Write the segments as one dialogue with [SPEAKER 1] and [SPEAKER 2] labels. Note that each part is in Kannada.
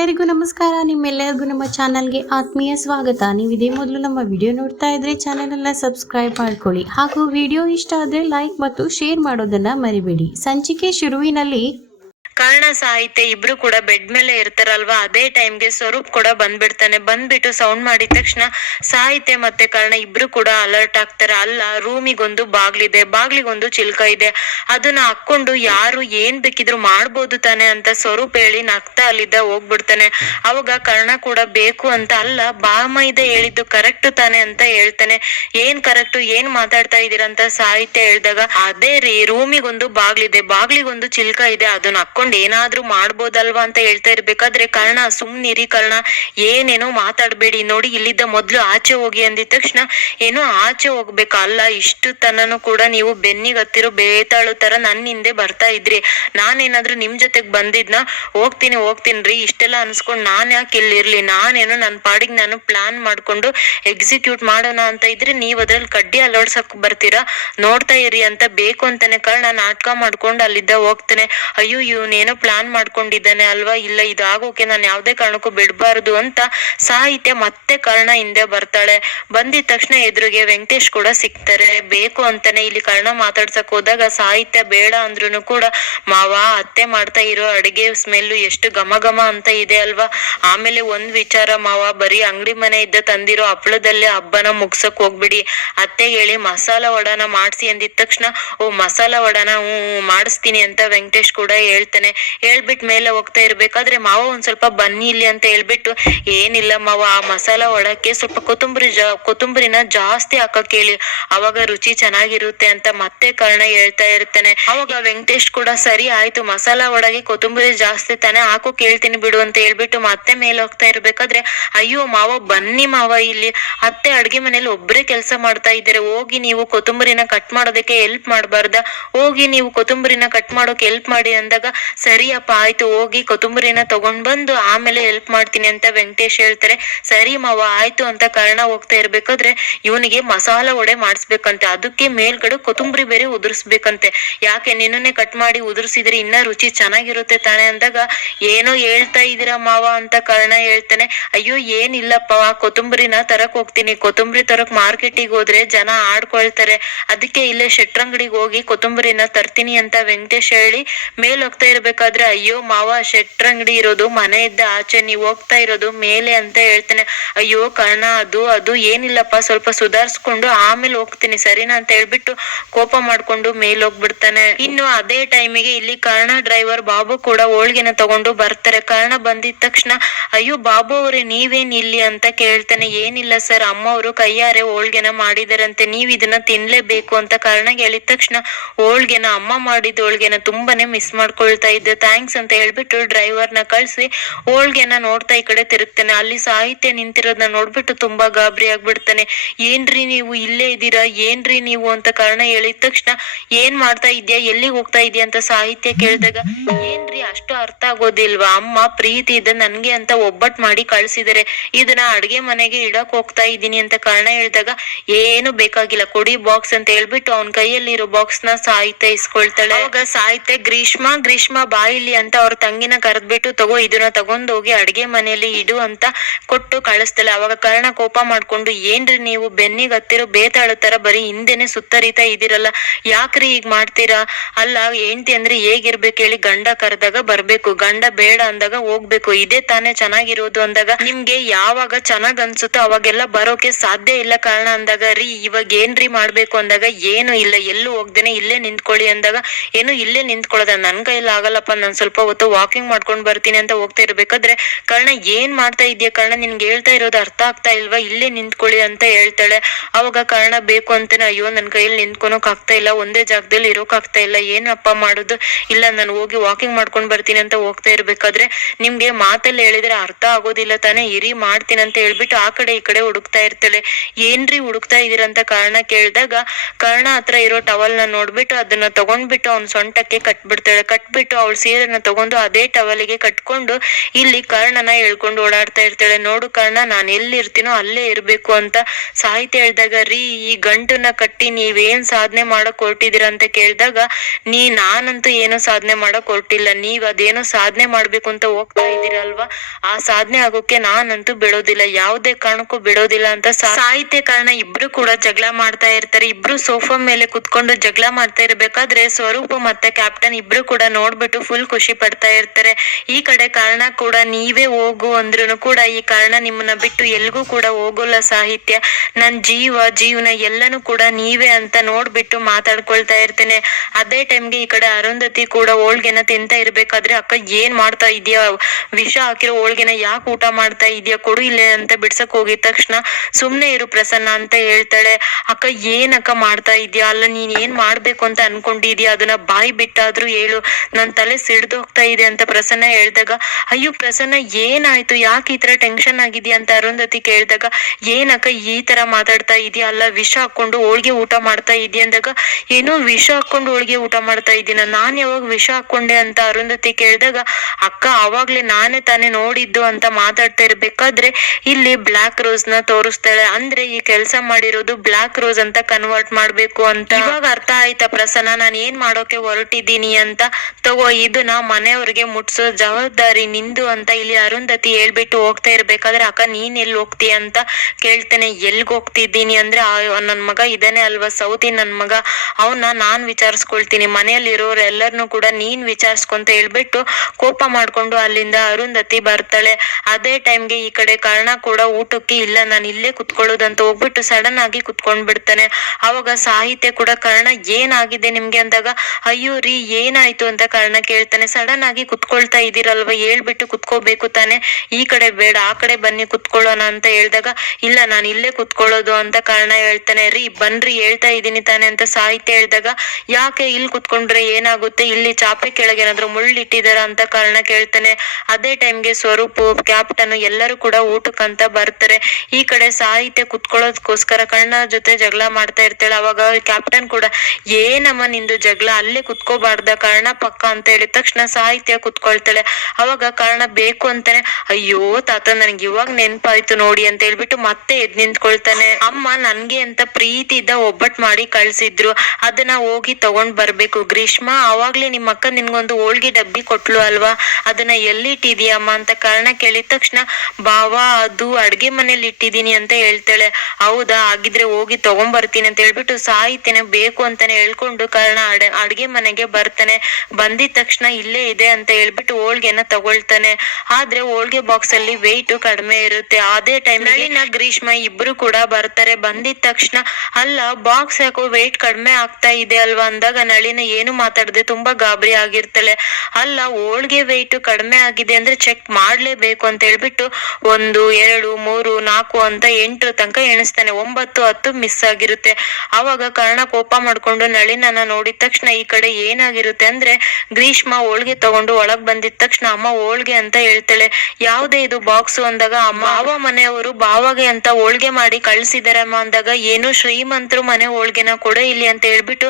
[SPEAKER 1] ಎಲ್ಲರಿಗೂ ನಮಸ್ಕಾರ. ನಿಮ್ಮೆಲ್ಲರಿಗೂ ನಮ್ಮ ಚಾನಲ್ಗೆ ಆತ್ಮೀಯ ಸ್ವಾಗತ. ನೀವು ಇದೇ ಮೊದಲು ನಮ್ಮ ವಿಡಿಯೋ ನೋಡ್ತಾ ಇದ್ರೆ ಚಾನೆಲ್ ಎಲ್ಲ ಸಬ್ಸ್ಕ್ರೈಬ್ ಮಾಡ್ಕೊಳ್ಳಿ. ಹಾಗೂ ವಿಡಿಯೋ ಇಷ್ಟ ಆದರೆ ಲೈಕ್ ಮತ್ತು ಶೇರ್ ಮಾಡೋದನ್ನ ಮರಿಬೇಡಿ. ಸಂಚಿಕೆ ಶುರುವಿನಲ್ಲಿ
[SPEAKER 2] ಕರ್ಣ ಸಾಹಿತ್ಯ ಇಬ್ರು ಕೂಡ ಬೆಡ್ ಮೇಲೆ ಇರ್ತಾರಲ್ವಾ? ಅದೇ ಟೈಮ್ಗೆ ಸ್ವರೂಪ್ ಕೂಡ ಬಂದ್ಬಿಡ್ತಾನೆ. ಬಂದ್ಬಿಟ್ಟು ಸೌಂಡ್ ಮಾಡಿದ ತಕ್ಷಣ ಸಾಹಿತ್ಯ ಮತ್ತೆ ಕರ್ಣ ಇಬ್ರು ಕೂಡ ಅಲರ್ಟ್ ಆಗ್ತಾರೆ. ಅಲ್ಲ ರೂಮಿಗೊಂದು ಬಾಗ್ಲಿದೆ. ಬಾಗ್ಲಿಗೊಂದು ಚಿಲ್ಕ ಇದೆ. ಅದನ್ನ ಹಾಕೊಂಡು ಯಾರು ಏನ್ ಬೇಕಿದ್ರು ಮಾಡ್ಬೋದು ತಾನೆ ಅಂತ ಸ್ವರೂಪ್ ಹೇಳಿ ನಗ್ತಾ ಅಲ್ಲಿದ್ದ ಹೋಗ್ಬಿಡ್ತಾನೆ. ಅವಾಗ ಕರ್ಣ ಕೂಡ ಬೇಕು ಅಂತ ಅಲ್ಲ ಬಾಮೈದ ಹೇಳಿದ್ದು ಕರೆಕ್ಟ್ ತಾನೆ ಅಂತ ಹೇಳ್ತಾನೆ. ಏನ್ ಕರೆಕ್ಟ್ ಏನ್ ಮಾತಾಡ್ತಾ ಇದೀರ ಅಂತ ಸಾಹಿತ್ಯ ಹೇಳ್ದಾಗ, ಅದೇ ರೀ ರೂಮಿಗೊಂದು ಬಾಗ್ಲಿದೆ. ಬಾಗ್ಲಿಗೊಂದು ಚಿಲ್ಕ ಇದೆ. ಅದನ್ನ ಹಾಕೊಂಡ್ ಏನಾದ್ರೂ ಮಾಡ್ಬೋದಲ್ವಾ ಅಂತ ಹೇಳ್ತಾ ಇರ್ಬೇಕಾದ್ರೆ, ಕರ್ಣ ಸುಮ್ನಿರಿ ಕರ್ಣ. ಏನೇನೋ ಮಾತಾಡ್ಬೇಡಿ. ನೋಡಿ, ಇಲ್ಲಿದ್ದ ಮೊದ್ಲು ಆಚೆ ಹೋಗಿ ಅಂದಿದ ತಕ್ಷಣ ಏನೋ ಆಚೆ ಹೋಗ್ಬೇಕಲ್ಲ ಇಷ್ಟು ತನನು ಕೂಡ ನೀವು ಬೆನ್ನಿಗೆ ಹತ್ತಿರೋ ಬೇತಾಳು ತರ ನನ್ನ ಹಿಂದೆ ಬರ್ತಾ ಇದ್ರಿ. ನಾನೇನಾದ್ರೂ ನಿಮ್ ಜೊತೆಗ್ ಬಂದಿದ್ನ? ಹೋಗ್ತೀನಿ ಹೋಗ್ತೀನಿ ರೀ. ಇಷ್ಟೆಲ್ಲ ಅನ್ಸ್ಕೊಂಡ್ ನಾನ್ ಯಾಕೆ ಇಲ್ಲಿರ್ಲಿ ನಾನೇನೋ ನನ್ನ ಪಾಡಿಗೆ ನಾನು ಪ್ಲಾನ್ ಮಾಡ್ಕೊಂಡು ಎಕ್ಸಿಕ್ಯೂಟ್ ಮಾಡೋಣ ಅಂತ ಇದ್ರೆ ನೀವ್ ಅದ್ರಲ್ಲಿ ಕಡ್ಡಿ ಅಲೋಡ್ಸಕ್ ಬರ್ತೀರಾ? ನೋಡ್ತಾ ಇರಿ ಅಂತ ಬೇಕು ಅಂತಾನೆ ಕಾರಣ ನಾಟಕ ಮಾಡ್ಕೊಂಡು ಅಲ್ಲಿದ್ದ ಹೋಗ್ತಾನೆ. ಅಯ್ಯೋ ಇವನೇನೋ ಪ್ಲಾನ್ ಮಾಡ್ಕೊಂಡಿದ್ದಾನೆ ಅಲ್ವಾ? ಇಲ್ಲ, ಇದಾಗೋಕೆ ನಾನು ಯಾವುದೇ ಕಾರಣಕ್ಕೂ ಬಿಡ್ಬಾರ್ದು ಅಂತ ಸಾಹಿತ್ಯ ಮತ್ತೆ ಕರ್ಣ ಹಿಂದೆ ಬರ್ತಾಳೆ. ಬಂದಿದ ತಕ್ಷಣ ಎದುರಿಗೆ ವೆಂಕಟೇಶ್ ಕೂಡ ಸಿಗ್ತಾರೆ. ಬೇಕು ಅಂತಾನೆ ಇಲ್ಲಿ ಕರ್ಣ ಮಾತಾಡ್ಸಕ್ ಹೋದಾಗ ಸಾಹಿತ್ಯ ಬೇಡ ಅಂದ್ರೂ ಕೂಡ ಮಾವ, ಅತ್ತೆ ಮಾಡ್ತಾ ಇರೋ ಅಡಿಗೆ ಸ್ಮೆಲ್ಲು ಎಷ್ಟು ಘಮ ಘಮ ಅಂತ ಇದೆ ಅಲ್ವಾ? ಆಮೇಲೆ ಒಂದ್ ವಿಚಾರ ಮಾವ, ಬರೀ ಅಂಗಡಿ ಮನೆ ಇದ್ದ ತಂದಿರೋ ಹಪ್ಪಳದಲ್ಲೇ ಹಬ್ಬನ ಮುಗ್ಸಕ್ ಹೋಗ್ಬಿಡಿ. ಅತ್ತೆ ಹೇಳಿ, ಮಸಾಲ ವಡಾನ ಮಾಡ್ಸಿ ಅಂದಿದ ತಕ್ಷಣ, ಓ ಮಸಾಲ ವಡಾನ ಹ್ಞೂ ಮಾಡಿಸ್ತೀನಿ ಅಂತ ವೆಂಕಟೇಶ್ ಕೂಡ ಹೇಳ್ತಾನೆ. ಹೇಳ್ಬಿಟ್ ಮೇಲೆ ಹೋಗ್ತಾ ಇರ್ಬೇಕಾದ್ರೆ ಮಾವ ಒಂದ್ ಸ್ವಲ್ಪ ಬನ್ನಿ ಇಲ್ಲಿ ಅಂತ ಹೇಳ್ಬಿಟ್ಟು, ಏನಿಲ್ಲ ಮಾವ, ಆ ಮಸಾಲ ವಡಕ್ಕೆ ಸ್ವಲ್ಪ ಕೊತ್ತಂಬರಿ ಜಾ, ಕೊತ್ತಂಬರಿನ ಜಾಸ್ತಿ ಹಾಕಕ್ ಹೇಳಿ. ಅವಾಗ ರುಚಿ ಚೆನ್ನಾಗಿರುತ್ತೆ ಅಂತ ಮತ್ತೆ ಕಾರಣ ಹೇಳ್ತಾ ಇರ್ತಾನೆ. ಅವಾಗ ವೆಂಕಟೇಶ್ ಕೂಡ, ಸರಿ ಆಯ್ತು, ಮಸಾಲ ವಡಗೆ ಕೊತ್ತಂಬರಿ ಜಾಸ್ತಿ ತಾನೆ ಹಾಕು, ಕೇಳ್ತೀನಿ ಬಿಡು ಅಂತ ಹೇಳ್ಬಿಟ್ಟು ಮತ್ತೆ ಮೇಲೆ ಹೋಗ್ತಾ ಇರ್ಬೇಕಾದ್ರೆ ಅಯ್ಯೋ ಮಾವ, ಬನ್ನಿ ಮಾವ ಇಲ್ಲಿ. ಅತ್ತೆ ಅಡ್ಗೆ ಮನೇಲಿ ಒಬ್ರೇ ಕೆಲಸ ಮಾಡ್ತಾ ಇದ್ದಾರೆ. ಹೋಗಿ ನೀವು ಕೊತ್ತಂಬರಿನ ಕಟ್ ಮಾಡೋದಕ್ಕೆ ಹೆಲ್ಪ್ ಮಾಡಬಾರ್ದ? ಹೋಗಿ ನೀವು ಕೊತ್ತಂಬರಿನ ಕಟ್ ಮಾಡೋಕೆ ಹೆಲ್ಪ್ ಮಾಡಿ ಅಂದಾಗ ಸರಿಯಪ್ಪ, ಆಯ್ತು, ಹೋಗಿ ಕೊತ್ತಂಬರಿನ ತಗೊಂಡ್ ಬಂದು ಆಮೇಲೆ ಹೆಲ್ಪ್ ಮಾಡ್ತೀನಿ ಅಂತ ವೆಂಕಟೇಶ್ ಹೇಳ್ತಾರೆ. ಸರಿ ಮಾವ, ಆಯ್ತು ಅಂತ ಕರ್ಣ ಹೋಗ್ತಾ ಇರ್ಬೇಕಾದ್ರೆ ಇವನಿಗೆ ಮಸಾಲ ಒಡೆ ಮಾಡಿಸ್ಬೇಕಂತೆ. ಅದಕ್ಕೆ ಮೇಲ್ಗಡೆ ಕೊತ್ತಂಬರಿ ಬೇರೆ ಉದುರಿಸ್ಬೇಕಂತೆ. ಯಾಕೆ ನಿನ್ನೇ ಕಟ್ ಮಾಡಿ ಉದುರಿಸಿದ್ರೆ ಇನ್ನ ರುಚಿ ಚೆನ್ನಾಗಿರುತ್ತೆ ತಾನೆ ಅಂದಾಗ ಏನೋ ಹೇಳ್ತಾ ಇದೀರಾ ಮಾವ ಅಂತ ಕರ್ಣ ಹೇಳ್ತಾನೆ. ಅಯ್ಯೋ, ಏನಿಲ್ಲಪ್ಪ, ಕೊತ್ತಂಬರಿನ ತರಕ್ ಹೋಗ್ತೀನಿ. ಕೊತ್ತಂಬರಿ ತರಕ್ ಮಾರ್ಕೆಟಿಗೆ ಹೋದ್ರೆ ಜನ ಆಡ್ಕೊಳ್ತಾರೆ. ಅದಕ್ಕೆ ಇಲ್ಲೇ ಶೆಟ್ರಂಗಡಿಗೆ ಹೋಗಿ ಕೊತ್ತಂಬರಿನ ತರ್ತೀನಿ ಅಂತ ವೆಂಕಟೇಶ್ ಹೇಳಿ ಮೇಲ್ ಹೋಗ್ತಾ ಇರ್ಬೇಕಾದ್ರೆ ಅಯ್ಯೋ ಮಾವ ಶೆಟ್ರಂಗಡಿ ಇರೋದು, ಮನೆ ಇದ್ದ ಆಚೆ, ನೀವ್ ಹೋಗ್ತಾ ಇರೋದು, ಮೇಲೆ ಅಂತ ಹೇಳ್ತಾನೆ. ಅಯ್ಯೋ ಕರ್ಣ ಅದು ಅದು ಏನಿಲ್ಲಪ್ಪ, ಸ್ವಲ್ಪ ಸುಧಾರಿಸ್ಕೊಂಡು ಆಮೇಲೆ ಹೋಗ್ತೀನಿ, ಸರಿನಾ? ಅಂತ ಹೇಳ್ಬಿಟ್ಟು ಕೋಪ ಮಾಡ್ಕೊಂಡು ಮೇಲ್ ಹೋಗ್ಬಿಡ್ತಾನೆ. ಇನ್ನು ಅದೇ ಟೈಮಿಗೆ ಇಲ್ಲಿ ಕರ್ಣ ಡ್ರೈವರ್ ಬಾಬು ಕೂಡ ಹೋಳ್ಗೆನ ತಗೊಂಡು ಬರ್ತಾರೆ. ಕರ್ಣ ಬಂದಿದ ತಕ್ಷಣ, ಅಯ್ಯೋ ಬಾಬು ಅವ್ರೆ, ನೀವೇನ್ ಇಲ್ಲಿ ಅಂತ ಕೇಳ್ತಾನೆ. ಏನಿಲ್ಲ ಸರ್, ಅಮ್ಮ ಅವರು ಕೈಯಾರೆ ಹೋಳ್ಗೆನ ಮಾಡಿದಾರಂತೆ, ನೀವ್ ಇದನ್ನ ತಿನ್ಲೇಬೇಕು ಅಂತ ಕರ್ಣಗೆ ಹೇಳಿದ ತಕ್ಷಣ, ಹೋಳ್ಗೆನ, ಅಮ್ಮ ಮಾಡಿದ ಹೋಳ್ಗೆನ ತುಂಬಾನೇ ಮಿಸ್ ಮಾಡ್ಕೊಳ್ತಾ ಇದ್ದೆ ಥ್ಯಾಂಕ್ಸ್ ಅಂತ ಹೇಳ್ಬಿಟ್ಟು ಡ್ರೈವರ್ನ ಕಳ್ಸಿ ಹೋಳ್ಗೆನ ನೋಡ್ತಾ ಈ ಕಡೆ ತಿರುಗ್ತಾನೆ. ಅಲ್ಲಿ ಸಾಹಿತ್ಯ ನಿಂತಿರೋದನ್ನ ನೋಡ್ಬಿಟ್ಟು ತುಂಬಾ ಗಾಬರಿ ಆಗ್ಬಿಡ್ತಾನೆ. ಏನ್ರಿ ನೀವು ಇಲ್ಲೇ ಇದ್ದೀರಾ? ಏನ್ರಿ ನೀವು ಅಂತ ಕಾರಣ ಹೇಳಿದ ತಕ್ಷಣ, ಏನ್ ಮಾಡ್ತಾ ಇದ್ಯಾ? ಎಲ್ಲಿಗೆ ಹೋಗ್ತಾ ಇದೀಯ ಅಂತ ಸಾಹಿತ್ಯ ಕೇಳಿದಾಗ, ಏನ್ರಿ ಅಷ್ಟು ಅರ್ಥ ಆಗೋದಿಲ್ವಾ? ಅಮ್ಮ, ಪ್ರೀತಿ ಇದೆ, ನನ್ಗೆ ಅಂತ ಒಬ್ಬಟ್ ಮಾಡಿ ಕಳ್ಸಿದಾರೆ. ಇದನ್ನ ಅಡ್ಗೆ ಮನೆಗೆ ಇಡಕ್ ಹೋಗ್ತಾ ಇದೀನಿ ಅಂತ ಕಾರಣ ಹೇಳಿದಾಗ, ಏನು ಬೇಕಾಗಿಲ್ಲ, ಕೊಡಿ ಬಾಕ್ಸ್ ಅಂತ ಹೇಳ್ಬಿಟ್ಟು ಅವನ್ ಕೈಯಲ್ಲಿರೋ ಬಾಕ್ಸ್ನ ಸಾಹಿತ್ಯ ಇಸ್ಕೊಳ್ತಾಳೆ. ಅವಾಗ ಸಾಹಿತ್ಯ, ಗ್ರೀಷ್ಮ ಗ್ರೀಷ್ಮ ಬಾಯಿಲಿ ಅಂತ ಅವ್ರ ತಂಗಿನ ಕರೆದ್ಬಿಟ್ಟು, ತಗೋ ಇದನ್ನ ತಗೊಂಡ್ ಹೋಗಿ ಅಡ್ಗೆ ಮನೆಯಲ್ಲಿ ಇಡು ಅಂತ ಕೊಟ್ಟು ಕಳಿಸ್ತಾಳೆ ಅವಾಗ ಕರ್ಣ ಕೋಪ ಮಾಡ್ಕೊಂಡು, ಏನ್ರಿ ನೀವು ಬೆನ್ನಿಗೆ ಹತ್ತಿರೋ ಬೇತಾಳ ತರ ಬರೀ ಹಿಂದೆನೆ ಸುತ್ತರಿತಾ ಇದಿರಲ್ಲ ಯಾಕ್ರಿ ಈಗ ಮಾಡ್ತೀರಾ? ಅಲ್ಲ, ಹೆಂಡ್ತಿ ಅಂದ್ರೆ ಹೇಗಿರ್ಬೇಕು ಹೇಳಿ ಗಂಡ ಕರೆದಾಗ ಬರ್ಬೇಕು. ಗಂಡ ಬೇಡ ಅಂದಾಗ ಹೋಗ್ಬೇಕು. ಇದೇ ತಾನೇ ಚೆನ್ನಾಗಿರೋದು ಅಂದಾಗ ನಿಮ್ಗೆ ಯಾವಾಗ ಚೆನ್ನಾಗ್ ಅನ್ಸುತ್ತೋ ಅವಾಗೆಲ್ಲ ಬರೋಕೆ ಸಾಧ್ಯ ಇಲ್ಲ ಕಾರಣ ಅಂದಾಗ. ರೀ, ಇವಾಗ ಏನ್ರಿ ಮಾಡ್ಬೇಕು ಅಂದಾಗ? ಏನು ಇಲ್ಲ. ಎಲ್ಲೂ ಹೋಗ್ದೇನೆ ಇಲ್ಲೇ ನಿಂತ್ಕೊಳ್ಳಿ ಅಂದಾಗ. ಏನು ಇಲ್ಲೇ ನಿಂತ್ಕೊಳ್ಳೋದ ನನ್ ಕೈಯಲ್ಲಿ ಆಗಲ್ಲಪ್ಪ ನಾನ್ ಸ್ವಲ್ಪ ಹೊತ್ತು ವಾಕಿಂಗ್ ಮಾಡ್ಕೊಂಡ್ ಬರ್ತೀನಿ ಅಂತ ಹೋಗ್ತಾ ಇರ್ಬೇಕಾದ್ರೆ ಕರ್ಣ ಏನ್ ಮಾಡ್ತಾ ಇದೆಯಾ? ಕರ್ಣ, ನಿನ್ಗೆ ಹೇಳ್ತಾ ಇರೋದು ಅರ್ಥ ಆಗ್ತಾ ಇಲ್ವಾ? ಇಲ್ಲೇ ನಿಂತ್ಕೊಳ್ಳಿ ಅಂತ ಹೇಳ್ತಾಳೆ. ಅವಾಗ ಕರ್ಣ, ಬೇಕು ಅಂತಾನೆ, ಅಯ್ಯೋ, ನನ್ ಕೈಯಲ್ಲಿ ನಿಂತ್ಕೊಳಕ್ ಆಗ್ತಾ ಇಲ್ಲ, ಒಂದೇ ಜಾಗದಲ್ಲಿ ಇರೋಕ್ ಆಗ್ತಾ ಇಲ್ಲ, ಏನಪ್ಪ ಮಾಡೋದು? ಇಲ್ಲ, ನಾನು ಹೋಗಿ ವಾಕಿಂಗ್ ಮಾಡ್ಕೊಂಡ್ ಬರ್ತೀನಿ ಅಂತ ಹೋಗ್ತಾ ಇರ್ಬೇಕಾದ್ರೆ ನಿಮ್ಗೆ ಮಾತಲ್ಲಿ ಹೇಳಿದ್ರೆ ಅರ್ಥ ಆಗೋದಿಲ್ಲ ತಾನೇ? ಇರಿ, ಮಾಡ್ತೀನಿ ಅಂತ ಹೇಳ್ಬಿಟ್ಟು ಆ ಕಡೆ ಈ ಕಡೆ ಹುಡುಕ್ತಾ ಇರ್ತಾಳೆ. ಏನ್ರಿ ಹುಡುಕ್ತಾ ಇದೀರಂತ ಕಾರಣ ಕೇಳಿದಾಗ ಕರ್ಣ ಹತ್ರ ಇರೋ ಟವಲ್ನ ನೋಡ್ಬಿಟ್ಟು ಅದನ್ನ ತಗೊಂಡ್ಬಿಟ್ಟು ಅವ್ನ ಸೊಂಟಕ್ಕೆ ಕಟ್ಬಿಡ್ತಾಳೆ. ಕಟ್ಬಿಟ್ಟು ಅವಳ ಸೀರೆನ ತಗೊಂಡು ಅದೇ ಟವಲಿಗೆ ಕಟ್ಕೊಂಡು ಇಲ್ಲಿ ಕರ್ಣನ ಹೇಳ್ಕೊಂಡು ಓಡಾಡ್ತಾ ಇರ್ತಾಳೆ. ನೋಡು ಕರ್ಣ, ನಾನು ಎಲ್ಲಿರ್ತೀನೋ ಅಲ್ಲೇ ಇರ್ಬೇಕು ಅಂತ ಸಾಹಿತ್ಯ ಹೇಳ್ದಾಗ, ರೀ, ಈ ಗಂಟನ್ನ ಕಟ್ಟಿ ನೀವೇನ್ ಸಾಧನೆ ಮಾಡಕ್ ಹೊರಟಿದೀರ ಅಂತ ಕೇಳಿದಾಗ, ನೀ ನಾನಂತೂ ಏನು ಸಾಧನೆ ಮಾಡಕ್ ಹೊರಟಿಲ್ಲ. ನೀವ್ ಅದೇನೋ ಸಾಧನೆ ಮಾಡ್ಬೇಕು ಅಂತ ಹೋಗ್ತಾ ಇದ್ದೀರಲ್ವಾ? ಆ ಸಾಧನೆ ಆಗೋಕೆ ನಾನಂತೂ ಬಿಡೋದಿಲ್ಲ. ಯಾವುದೇ ಕಾರಣಕ್ಕೂ ಬಿಡೋದಿಲ್ಲ ಅಂತ ಸಾಹಿತ್ಯ ಕಾರಣ ಇಬ್ರು ಕೂಡ ಜಗಳ ಮಾಡ್ತಾ ಇರ್ತಾರೆ. ಇಬ್ರು ಸೋಫಾ ಮೇಲೆ ಕುತ್ಕೊಂಡು ಜಗಳ ಮಾಡ್ತಾ ಇರ್ಬೇಕಾದ್ರೆ ಸ್ವರೂಪ ಮತ್ತೆ ಕ್ಯಾಪ್ಟನ್ ಇಬ್ರು ಕೂಡ ನೋಡ್ಬಿಟ್ಟು ಫುಲ್ ಖುಷಿ ಪಡ್ತಾ ಇರ್ತಾರೆ. ಈ ಕಡೆ ಕಾರಣ ಕೂಡ ನೀವೇ ಹೋಗು ಅಂದ್ರೂ ಕೂಡ ಈ ಕಾರಣ ನಿಮ್ಮನ್ನ ಬಿಟ್ಟು ಎಲ್ಗೂ ಕೂಡ ಹೋಗೋಲ್ಲ ಸಾಹಿತ್ಯ. ನನ್ ಜೀವ, ಜೀವನ ಎಲ್ಲನೂ ಕೂಡ ನೀವೇ ಅಂತ ನೋಡ್ಬಿಟ್ಟು ಮಾತಾಡ್ಕೊಳ್ತಾ ಇರ್ತೇನೆ. ಅದೇ ಟೈಮ್ಗೆ ಈ ಕಡೆ ಅರುಂಧತಿ ಕೂಡ ಹೋಳ್ಗೆನ ತಿಂತ ಇರ್ಬೇಕಾದ್ರೆ, ಅಕ್ಕ, ಏನ್ ಮಾಡ್ತಾ ಇದೀಯಾ? ವಿಷ ಹಾಕಿರೋ ಹೋಳ್ಗೆನ ಯಾಕೆ ಊಟ ಮಾಡ್ತಾ ಇದೀಯಾ? ಕೊಡು ಇಲ್ಲೇ ಅಂತ ಬಿಡ್ಸಕ್ ಹೋಗಿದ ತಕ್ಷಣ ಸುಮ್ನೆ ಇರು ಪ್ರಸನ್ನ ಅಂತ ಹೇಳ್ತಾಳೆ. ಅಕ್ಕ, ಏನಕ್ಕ ಮಾಡ್ತಾ ಇದೀಯಾ? ಅಲ್ಲ, ನೀನ್ ಏನ್ ಮಾಡ್ಬೇಕು ಅಂತ ಅನ್ಕೊಂಡಿದ್ಯಾ? ಅದನ್ನ ಬಾಯಿ ಬಿಟ್ಟಾದ್ರೂ ಹೇಳು. ನನ್ ತಲೆ ಸಿಡ್ದೋಗ್ತಾ ಇದೆ ಅಂತ ಪ್ರಸನ್ನ ಹೇಳ್ದಾಗ, ಅಯ್ಯೋ ಪ್ರಸನ್ನ, ಏನಾಯ್ತು? ಯಾಕೆ ಈ ತರ ಟೆನ್ಷನ್ ಆಗಿದ್ಯಾ? ಅಂತ ಅರುಂಧತಿ ಕೇಳಿದಾಗ, ಏನಕ್ಕ ಈ ತರ ಮಾತಾಡ್ತಾ ಇದೀಯ? ಅಲ್ಲ, ವಿಷ ಹಾಕೊಂಡು ಹೋಳ್ಗೆ ಊಟ ಮಾಡ್ತಾ ಇದೀಯ? ಅಂದಾಗ, ಏನೋ ವಿಷ ಹಾಕೊಂಡು ಹೋಳ್ಗೆ ಊಟ ಮಾಡ್ತಾ ಇದೀನ? ನಾನ್ ಯಾವಾಗ ವಿಷ ಹಾಕೊಂಡೆ ಅಂತ ಅರುಂಧತಿ ಕೇಳಿದಾಗ, ಅಕ್ಕ ಅವಾಗ್ಲೇ ನಾನೇ ತಾನೇ ನೋಡಿದ್ದು ಅಂತ ಮಾತಾಡ್ತಾ ಇರ್ಬೇಕಾದ್ರೆ, ಇಲ್ಲಿ ಬ್ಲಾಕ್ ರೋಸ್ನ ತೋರಿಸ್ತಾಳೆ. ಅಂದ್ರೆ ಈ ಕೆಲಸ ಮಾಡಿರೋದು ಬ್ಲಾಕ್ ರೋಸ್ ಅಂತ ಕನ್ವರ್ಟ್ ಮಾಡ್ಬೇಕು ಅಂತ. ಇವಾಗ ಅರ್ಥ ಆಯ್ತಾ ಪ್ರಸನ್ನ, ನಾನು ಏನ್ ಮಾಡೋಕೆ ಹೊರಟಿದ್ದೀನಿ ಅಂತ? ತಗೋ ಇದನ್ನ ಮನೆಯವ್ರಿಗೆ ಮುಟ್ಸೋ ಜವಾಬ್ದಾರಿ ನಿಂದು ಅಂತ ಇಲ್ಲಿ ಅರುಂಧತಿ ಹೇಳ್ಬಿಟ್ಟು ಹೋಗ್ತಾ ಇರ್ಬೇಕಾದ್ರೆ, ಅಕ್ಕ, ನೀನ್ ಎಲ್ಲಿ ಹೋಗ್ತೀಯ ಅಂತ ಕೇಳ್ತೇನೆ. ಎಲ್ಗ್ ಹೋಗ್ತಿದ್ದೀನಿ ಅಂದ್ರೆ ನನ್ ಮಗ ಇದಾನೆ ಅಲ್ವಾ? ಸೌತಿ ನನ್ ಮಗ. ಅವನ್ನ ನಾನ್ ವಿಚಾರಿಸ್ಕೊಳ್ತೀನಿ. ಮನೆಯಲ್ಲಿರೋರೆಲ್ಲರನ್ನೂ ಕೂಡ ನೀನ್ ವಿಚಾರಿಸ್ಕೊಂತ ಹೇಳ್ಬಿಟ್ಟು ಕೋಪ ಮಾಡ್ಕೊಂಡು ಅಲ್ಲಿಂದ ಅರುಂಧತಿ ಬರ್ತಾಳೆ. ಅದೇ ಟೈಮ್ಗೆ ಈ ಕಡೆ ಕಾರಣ ಕೂಡ ಊಟಕ್ಕೆ ಇಲ್ಲ. ನಾನು ಇಲ್ಲೇ ಕುತ್ಕೊಳ್ಳೋದಂತ ಹೋಗ್ಬಿಟ್ಟು ಸಡನ್ ಆಗಿ ಕುತ್ಕೊಂಡ್ ಬಿಡ್ತಾನೆ ಅವಾಗ ಸಾಹಿತ್ಯ ಕೂಡ, ಕಾರಣ, ಏನಾಗಿದೆ ನಿಮ್ಗೆ? ಅಂದಾಗ, ಅಯ್ಯೋ ರೀ, ಏನಾಯ್ತು? ಅಂತ ಕರ್ಣ ಕೇಳ್ತಾನೆ. ಸಡನ್ ಆಗಿ ಕುತ್ಕೊಳ್ತಾ ಇದೀರಲ್ವಾ ಹೇಳ್ಬಿಟ್ಟು ಕುತ್ಕೋಬೇಕು ತಾನೆ. ಈ ಕಡೆ ಬೇಡ, ಆ ಕಡೆ ಬನ್ನಿ ಕುತ್ಕೊಳ್ಳೋಣ ಅಂತ ಹೇಳ್ದಾಗ, ಇಲ್ಲ, ನಾನು ಇಲ್ಲೇ ಕುತ್ಕೊಳ್ಳೋದು ಅಂತ ಕಾರಣ ಹೇಳ್ತಾನೆ. ರೀ, ಬನ್ರಿ, ಹೇಳ್ತಾ ಇದ್ದೀನಿ ತಾನೆ ಅಂತ ಸಾಹಿತ್ಯ ಹೇಳ್ದಾಗ, ಯಾಕೆ ಇಲ್ಲಿ ಕುತ್ಕೊಂಡ್ರೆ ಏನಾಗುತ್ತೆ? ಇಲ್ಲಿ ಚಾಪೆ ಕೆಳಗೆ ಏನಾದ್ರು ಮುಳ್ಳಿಟ್ಟಿದಾರ ಅಂತ ಕಾರಣ ಕೇಳ್ತಾನೆ. ಅದೇ ಟೈಮ್ಗೆ ಸ್ವರೂಪ ಕ್ಯಾಪ್ಟನ್ ಎಲ್ಲರೂ ಕೂಡ ಊಟಕ್ಕಂತ ಬರ್ತಾರೆ. ಈ ಕಡೆ ಸಾಹಿತ್ಯ ಕುತ್ಕೊಳ್ಳೋದಕ್ಕೋಸ್ಕರ ಕಣ್ಣ ಜೊತೆ ಜಗಳ ಮಾಡ್ತಾ ಇರ್ತಾಳೆ. ಅವಾಗ ಕ್ಯಾಪ್ಟನ್ ಕೂಡ ಏನಮ್ಮ ನಿಂದು ಜಗಳ, ಅಲ್ಲೇ ಕುತ್ಕೋಬಾರ್ದ. ಕಾರಣ ಪಕ್ಕ ಅಂತ ಹೇಳಿದ ತಕ್ಷಣ ಸಾಹಿತ್ಯ ಕುತ್ಕೊಳ್ತಾಳೆ. ಅವಾಗ ಕಾರಣ ಬೇಕು ಅಂತಾನೆ, ಅಯ್ಯೋ, ತಾತ ನನ್ಗೆ ಇವಾಗ ನೆನ್ಪಾಯ್ತು ನೋಡಿ ಅಂತ ಹೇಳ್ಬಿಟ್ಟು ಮತ್ತೆ ಎದ್ ನಿಂತ್ಕೊಳ್ತಾನೆ. ಅಮ್ಮ ನನ್ಗೆ ಅಂತ ಪ್ರೀತಿಯಿಂದ ಒಬ್ಬಟ್ ಮಾಡಿ ಕಳ್ಸಿದ್ರು. ಅದನ್ನ ಹೋಗಿ ತಗೊಂಡ್ ಬರ್ಬೇಕು. ಗ್ರೀಷ್ಮ, ಅವಾಗ್ಲೇ ನಿಮ್ಮ ಅಕ್ಕ ನಿನ್ಗೊಂದು ಹೋಳ್ಗೆ ಡಬ್ಬಿ ಕೊಟ್ಲು ಅಲ್ವಾ? ಅದನ್ನ ಎಲ್ಲಿಟ್ಟಿದ್ಯಮ್ಮ ಅಂತ ಕಾರಣ ಕೇಳಿದ ತಕ್ಷಣ, ಬಾವ, ಅದು ಅಡ್ಗೆ ಮನೇಲಿ ಇಟ್ಟಿದೀನಿ ಅಂತ ಹೇಳ್ತಾಳೆ. ಹೌದಾ ಆಗಿದ್ರೆ ಹೋಗಿ ತಗೊಂಡ್ಬರ್ತೀನಿ ಅಂತ ಹೇಳ್ಬಿಟ್ಟು ಸಾಹಿತ್ಯನೇ ಬೇಕು ಅಂತಾನೆ ಹೇಳ್ಕೊಂಡು ಕಾರಣ ಅಡ, ಅಡ್ಗೆ ಮನೆಗೆ ಬರ್ತಾನೆ. ಬಂದಿದ ತಕ್ಷಣ ಇಲ್ಲೇ ಇದೆ ಅಂತ ಹೇಳ್ಬಿಟ್ಟು ಹೋಳ್ಗೆನ ತಗೊಳ್ತಾನೆ. ಆದ್ರೆ ಹೋಳ್ಗೆ ಬಾಕ್ಸ್ ಅಲ್ಲಿ ವೆಯ್ಟ್ ಕಡಿಮೆ ಇರುತ್ತೆ. ಅದೇ ಟೈಮ್ ನಳಿನ ಗ್ರೀಷ್ಮ ಇಬ್ರು ಕೂಡ ಬರ್ತಾರೆ. ಬಂದಿದ ತಕ್ಷಣ ಅಲ್ಲ ಬಾಕ್ಸ್ ಯಾಕೋ ವೆಯ್ಟ್ ಕಡಿಮೆ ಆಗ್ತಾ ಇದೆ ಅಲ್ವಾ? ಅಂದಾಗ ನಳಿನ ಏನು ಮಾತಾಡದೆ? ತುಂಬಾ ಗಾಬರಿ ಆಗಿರ್ತಾಳೆ. ಅಲ್ಲ ಹೋಳ್ಗೆ ವೆಯ್ಟ್ ಕಡಿಮೆ ಆಗಿದೆ ಅಂದ್ರೆ ಚೆಕ್ ಮಾಡ್ಲೇಬೇಕು ಅಂತ ಹೇಳ್ಬಿಟ್ಟು ಒಂದು ಎರಡು ಮೂರು ನಾಲ್ಕು ಅಂತ ಎಂಟು ತನಕ ಎಣಿಸ್ತಾನೆ. ಒಂಬತ್ತು ಹತ್ತು ಮಿಸ್ ಆಗಿರುತ್ತೆ. ಅವಾಗ ಕರ್ಣ ಕೋಪ ಮಾಡ್ಕೊಂಡು ನಳಿನ ನೋಡಿದ ತಕ್ಷಣ ಈ ಕಡೆ ಏನಾಗಿರುತ್ತೆ ಅಂದ್ರೆ ಗ್ರೀಷ್ಮ ಹೋಳ್ಗೆ ತಗೊಂಡು ಒಳಗ್ ಬಂದಿದ ತಕ್ಷಣ ಅಮ್ಮ ಹೋಳ್ಗೆ ಅಂತ ಹೇಳ್ತಾಳೆ. ಯಾವ್ದೇ ಇದು ಬಾಕ್ಸ್ ಅಂದಾಗ ಅಮ್ಮ ಅವ ಮನೆಯವರು ಬಾವಗೆ ಅಂತ ಹೋಳ್ಗೆ ಮಾಡಿ ಕಳ್ಸಿದಾರಮ್ಮ ಅಂದಾಗ ಏನು ಶ್ರೀಮಂತರು ಮನೆ ಹೋಳ್ಗೆನ ಕೊಡ ಇಲ್ಲಿ ಅಂತ ಹೇಳ್ಬಿಟ್ಟು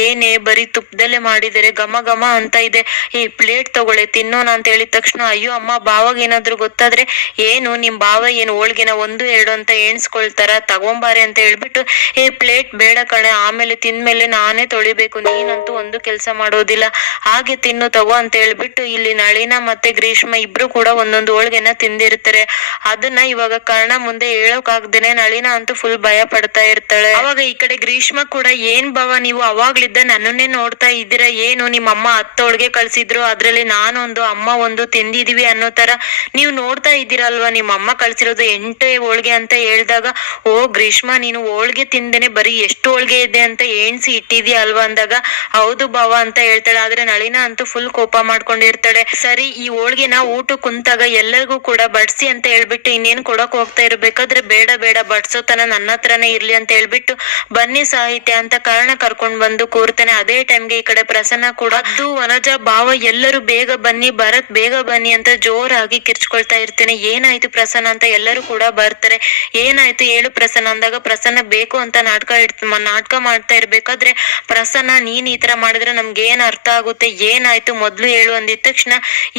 [SPEAKER 2] ಏನೇ ಬರೀ ತುಪ್ಪದಲ್ಲೇ ಮಾಡಿದರೆ, ಘಮ ಘಮ ಅಂತ ಇದೆ. ಈ ಪ್ಲೇಟ್ ತಗೊಳ್ಳೆ, ತಿನ್ನೋಣ ಅಂತ ಹೇಳಿದ ತಕ್ಷಣ ಅಯ್ಯೋ ಅಮ್ಮ ಬಾವಾಗ ಏನಾದ್ರು ಗೊತ್ತಾದ್ರೆ ಏನು ನಿಮ್ ಬಾವ ಏನು ಹೋಳ್ಗೆನ ಒಂದು ಎರಡು ಅಂತ ಎಣ್ಸ್ಕೊಳ್ತಾರ, ತಗೊಂಬಾರೆ ಅಂತ ಹೇಳ್ಬಿಟ್ಟು ಏ ಪ್ಲೇಟ್ ಬೇಡ ಕಣೆ, ಆಮೇಲೆ ತಿಂದ್ಮೇಲೆ ನಾನೇ ತೊಳಿಬೇಕು, ನೀನಂತೂ ಒಂದು ಕೆಲಸ ಮಾಡೋದಿಲ್ಲ. ಹಾಗೆ ತಿನ್ನು, ತಗೋ ಅಂತ ಹೇಳ್ಬಿಟ್ಟು ಇಲ್ಲಿ ನಳಿನ ಮತ್ತೆ ಗ್ರೀಷ್ಮ ಇಬ್ರು ಕೂಡ ಒಂದೊಂದು ಹೋಳಿಗೆನ ತಿಂದಿರ್ತಾರೆ. ಅದನ್ನ ಇವಾಗ ಕರ್ಣ ಮುಂದೆ ಹೇಳೋಕ್ ಆಗ್ದೇನೆ ನಳಿನ ಅಂತೂ ಫುಲ್ ಭಯ ಪಡ್ತಾ ಇರ್ತಾಳೆ. ಅವಾಗ ಈ ಕಡೆ ಗ್ರೀಷ್ಮ ಕೂಡ, ಏನ್ ಭಾವ ನೀವು ಅವಾಗ್ಲಿದ್ದ ನನ್ನನ್ನೇ ನೋಡ್ತಾ ಇದ್ದೀರಾ? ಏನು ನಿಮ್ಮ ಅಮ್ಮ ಹತ್ತು ಹೋಳಿಗೆ ಕಳ್ಸಿದ್ರು? ಅದ್ರಲ್ಲಿ ನಾನೊಂದು ಅಮ್ಮ ಒಂದು ತಿಂದಿದೀವಿ ಅನ್ನೋ ತರ ನೀವು ನೋಡ್ತಾ ಇದ್ದೀರಲ್ವಾ? ನಿಮ್ಮ ಅಮ್ಮ ಕಳ್ಸಿರೋದು ಎಂಟೇ ಹೋಳಿಗೆ ಅಂತ ಹೇಳ್ದಾಗ, ಓ ಗ್ರೀಷ್ಮ, ನೀನು ಹೋಳಿಗೆ ತಿಂದೇನೆ ಬರೀ ಎಷ್ಟು ಹೋಳಿಗೆ ಇದೆ ಅಂತ ಎಣ್ಸಿ ಇಟ್ಟಿದ್ಯಾ ಅಲ್ವಾ? ಅಂದಾಗ, ಹೌದು ಭಾವ ಅಂತ ಹೇಳ್ತಾಳೆ. ಆದ್ರೆ ನಳಿನ ಅಂತೂ ಫುಲ್ ಕೋಪ ಮಾಡ್ಕೊಂಡಿರ್ತಾಳೆ. ಸರಿ, ಈ ಹೋಳ್ಗೆನ ಊಟ ಕುಂತಾಗ ಎಲ್ಲರಿಗೂ ಕೂಡ ಬಡ್ಸಿ ಅಂತ ಹೇಳ್ಬಿಟ್ಟು ಇನ್ನೇನ್ ಕೊಡಕ್ ಹೋಗ್ತಾ ಇರ್ಬೇಕಾದ್ರೆ ಬೇಡ ಬೇಡ ಬಡ್ಸೋತನ ನನ್ನ ಹತ್ರನೇ ಇರ್ಲಿ ಅಂತ ಹೇಳ್ಬಿಟ್ಟು ಬನ್ನಿ ಸಾಹಿತ್ಯ ಅಂತ ಕಾರಣ ಕರ್ಕೊಂಡ್ ಬಂದು ಕೂರ್ತಾನೆ. ಅದೇ ಟೈಮ್ಗೆ ಈ ಕಡೆ ಪ್ರಸನ್ನ ಕೂಡ ಅದು ವನಜ ಭಾವ, ಎಲ್ಲರೂ ಬೇಗ ಬನ್ನಿ, ಭರತ್ ಬೇಗ ಬನ್ನಿ ಅಂತ ಜೋರಾಗಿ ಕಿರ್ಚ್ಕೊಳ್ತಾ ಇರ್ತೇನೆ. ಏನಾಯ್ತು ಪ್ರಸನ್ನ ಅಂತ ಎಲ್ಲರೂ ಕೂಡ ಬರ್ತಾರೆ. ಏನಾಯ್ತು ಹೇಳು ಪ್ರಸನ್ನ ಅಂದಾಗ, ಪ್ರಸನ್ನ ಬೇಕು ಅಂತ ನಾಟಕ ಇರ್ತ ನಾಟಕ ಮಾಡ್ತಾ ಇರ್ಬೇಕಾದ್ರೆ ಪ್ರಸನ್ನ ನೀನ್ ಈ ತರ ಮಾಡಿದ್ರೆ ನಮ್ಗೆ ಏನ್ ಅರ್ಥ ಆಗುತ್ತೆ? ಏನಾಯ್ತು ಮೊದ್ಲು ಹೇಳು ಅಂದಿದ ತಕ್ಷಣ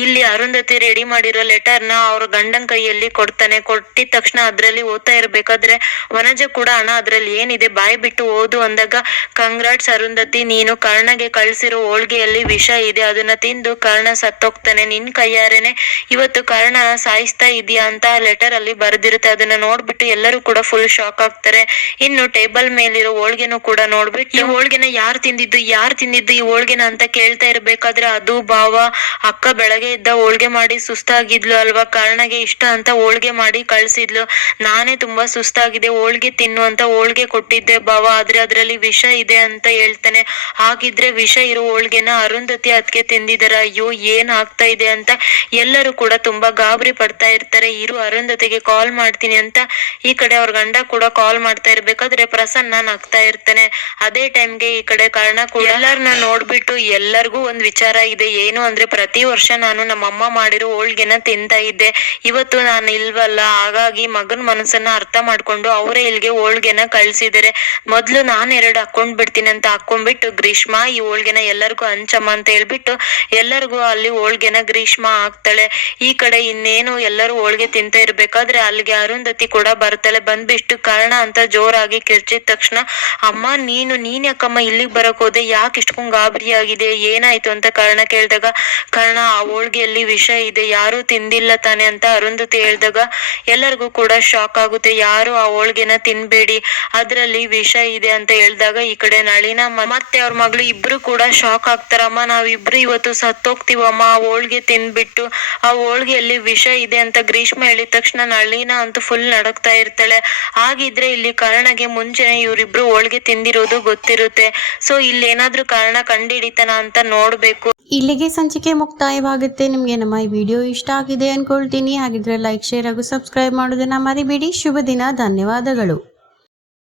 [SPEAKER 2] ಇಲ್ಲಿ ಅರುಂಧತಿ ರೆಡಿ ಮಾಡಿರೋ ಲೆಟರ್ನ ಅವ್ರ ಗಂಡನ್ ಕೈಯಲ್ಲಿ ಕೊಡ್ತಾನೆ. ಕೊಟ್ಟಿದ ತಕ್ಷಣ ಅದ್ರಲ್ಲಿ ಓದ್ತಾ ಇರ್ಬೇಕಾದ್ರೆ ವನಜ ಕೂಡ ಹಣ ಅದ್ರಲ್ಲಿ ಏನಿದೆ? ಬಾಯಿ ಬಿಟ್ಟು ಓದು ಅಂದಾಗ, ಕಂಗ್ರಾಟ್ಸ್ ಅರುಂಧತಿ, ನೀನು ಕರ್ಣಗೆ ಕಳ್ಸಿರೋ ಹೋಳ್ಗೆಯಲ್ಲಿ ವಿಷ ಇದೆ. ಅದನ್ನ ತಿಂದು ಕರ್ಣ ಸತ್ತೋಗ್ತಾನೆ. ನಿನ್ ಕೈಯಾರೇನೆ ಇವತ್ತು ಕರ್ಣ ಸಾಯಿಸ್ತಾ ಇದೆಯಾ? ಅಂತ ಲೆಟರ್ ಅಲ್ಲಿ ಬರ್ದಿರುತ್ತೆ. ಅದನ್ನ ನೋಡ್ಬಿಟ್ಟು ಎಲ್ಲರೂ ಕೂಡ ಫುಲ್ ಶಾಕ್ ಆಗ್ತಾರೆ. ಇನ್ನು ಟೇಬಲ್ ಮೇಲಿರೋ ಹೋಳ್ಗೆನೂ ಕೂಡ ನೋಡ್ಬಿಟ್ಟು, ಈ ಹೋಳ್ಗೆನ ಯಾರು ತಿಂದಿದ್ದು? ಯಾರು ತಿಂದಿದ್ದು ಈ ಹೋಳ್ಗೆನ ಅಂತ ಕೇಳ್ತಾ ಇರ್ಬೇಕಾದ್ರೆ ಅದು ಭಾವ ಅಕ್ಕ ಬೆಳಗ್ಗೆ ಇದ್ದ ಹೋಳ್ಗೆ ಮಾಡಿ ಸುಸ್ತಾಗಿದ್ಲು ಅಲ್ವಾ? ಕಾರಣಗೆ ಇಷ್ಟ ಅಂತ ಹೋಳ್ಗೆ ಮಾಡಿ ಕಳ್ಸಿದ್ಲು. ನಾನೇ ತುಂಬಾ ಸುಸ್ತಾಗಿದೆ, ಹೋಳ್ಗೆ ತಿನ್ನು ಅಂತ ಹೋಳ್ಗೆ ಕೊಟ್ಟಿದ್ದೆ ಭಾವ. ಆದ್ರೆ ಅದ್ರಲ್ಲಿ ವಿಷ ಇದೆ ಅಂತ ಹೇಳ್ತಾನೆ. ಹಾಗಿದ್ರೆ ವಿಷ ಇರೋ ಹೋಳ್ಗೆನ ಅರುಂಧತಿ ಅದಕ್ಕೆ ತಿಂದಿದಾರ. ಅಯ್ಯೋ, ಏನ್ ಆಗ್ತಾ ಇದೆ ಅಂತ ಎಲ್ಲರೂ ಕೂಡ ತುಂಬಾ ಗಾಬರಿ ಪಡ್ತಾ ಇರ್ತಾರೆ. ಇರು, ಅರುಂಧತಿಗೆ ಕಾಲ್ ಮಾಡ್ತೀನಿ ಅಂತ ಈ ಕಡೆ ಅವ್ರ ಗಂಡ ಕೂಡ ಕಾಲ್ ಮಾಡ್ತಾ ಇರ್ಬೇಕಾದ್ರೆ ಪ್ರಸನ್ನ ನಗ್ತಾ ಇರ್ತಾನೆ. ಅದೇ ಟೈಮ್ಗೆ ಈ ಕಡೆ ಕಾರಣ ಕೂಡ ಎಲ್ಲರನ್ನ ನೋಡ್ಬಿಟ್ಟು ಎಲ್ಲರಿಗೂ ಒಂದ್ ವಿಚಾರ ಇದೆ. ಏನು ಅಂದ್ರೆ ಪ್ರತಿ ವರ್ಷ ನಾನು ನಮ್ಮಮ್ಮ ಮಾಡಿರೋ ಹೋಳ್ಗೆನ ತಿಂತಾ ಇದ್ದೆ. ಇವತ್ತು ನಾನು ಇಲ್ವಲ್ಲ? ಹಾಗಾಗಿ ಮಗನ್ ಮನಸ್ಸನ್ನ ಅರ್ಥ ಮಾಡ್ಕೊಂಡು ಅವರೇ ಇಲ್ಲಿಗೆ ಹೋಳ್ಗೆನ ಕಳ್ಸಿದಾರೆ ಮೊದ್ಲು ನಾನು ಎರಡು ಹಾಕೊಂಡ್ ಬಿಡ್ತೀನಿ ಅಂತ ಹಾಕೊಂಡ್ಬಿಟ್ಟು ಗ್ರೀಷ್ಮ ಈ ಹೋಳ್ಗೆನ ಎಲ್ಲರಿಗೂ ಹಂಚಮ್ಮ ಅಂತ ಹೇಳ್ಬಿಟ್ಟು ಎಲ್ಲರಿಗೂ ಅಲ್ಲಿ ಹೋಳ್ಗೆನ ಗ್ರೀಷ್ಮ ಹಾಕ್ತಾಳೆ. ಈ ಕಡೆ ಇನ್ನೇನು ಎಲ್ಲರೂ ಹೋಳ್ಗೆ ತಿಂತ ಇರ್ಬೇಕಾದ್ರೆ ಅಲ್ಲಿಗೆ ಅರುಂಧತಿ ಕೂಡ ಬರ್ತಾಳೆ. ಬಂದ್ಬಿಟ್ಟು ಕಾರಣ ಅಂತ ಜೋರಾಗಿ ಕಿರ್ಚಿದ ತಕ್ಷಣ, ಅಮ್ಮ, ನೀನು, ನೀನ್ ಯಾಕಮ್ಮ ಇಲ್ಲಿಗೆ ಬರಕ್ ಹೋದೆ? ಯಾಕೆ ಇಷ್ಟೊಂದು ಗಾಬರಿ ಆಗಿದೆ? ಏನಾಯ್ತು ಅಂತ ಕರ್ಣ ಕೇಳಿದಾಗ, ಕರ್ಣ, ಆ ಹೋಳ್ಗೆಯಲ್ಲಿ ವಿಷ ಇದೆ, ಯಾರು ತಿಂದಿಲ್ಲ ತಾನೆ ಅಂತ ಅರುಂಧತಿ ಹೇಳ್ದಾಗ, ಎಲ್ಲರಿಗೂ ಕೂಡ ಶಾಕ್ ಆಗುತ್ತೆ, ಯಾರು ಆ ಹೋಳ್ಗೆನ ತಿನ್ಬೇಡಿ, ಅದ್ರಲ್ಲಿ ವಿಷ ಇದೆ ಅಂತ ಹೇಳ್ದಾಗ, ಈ ಕಡೆ ನಳಿನ ಮತ್ತೆ ಅವ್ರ ಮಗಳು ಇಬ್ರು ಕೂಡ ಶಾಕ್ ಆಗ್ತಾರಮ್ಮ, ನಾವಿಬ್ರು ಇವತ್ತು ಸತ್ತೋಗ್ತಿವಮ್ಮ, ಆ ಹೋಳ್ಗೆ ತಿಂದ್ಬಿಟ್ಟು ಆ ಹೋಳ್ಗೆಯಲ್ಲಿ ವಿಷ ಇದೆ ಅಂತ ಗ್ರೀಷ್ಮ ಹೇಳಿದ ತಕ್ಷಣ ನಳಿನ ಅಂತೂ ಫುಲ್ ನಡಕ್ತಾ ಇರ್ತಾಳೆ. ಹಾಗಿದ್ರೆ ಇಲ್ಲಿ ಕರ್ಣಗೆ ಮುಂಚೆನೆ ಇವರಿಬ್ರು ಹೋಳ್ಗೆ ತಿಂದಿರೋದು ಗೊತ್ತಿರುತ್ತೆ. ಸೊ ಇಲ್ಲಿ ಏನಾದ್ರೂ ಕಾರಣ ಕಂಡಿಡಿತಾನ ಅಂತ ನೋಡ್ಬೇಕು.
[SPEAKER 1] ಇಲ್ಲಿಗೆ ಸಂಚಿಕೆ ಮುಕ್ತಾಯವಾಗುತ್ತೆ. ನಿಮಗೆ ನಮ್ಮ ಈ ವಿಡಿಯೋ ಇಷ್ಟ ಆಗಿದೆ ಅನ್ಕೊಳ್ತೀನಿ. ಹಾಗಿದ್ರೆ ಲೈಕ್ ಶೇರ್ ಹಾಗೂ ಸಬ್ಸ್ಕ್ರೈಬ್ ಮಾಡೋದನ್ನ ಮರಿಬೇಡಿ. ಶುಭ ದಿನ. ಧನ್ಯವಾದಗಳು.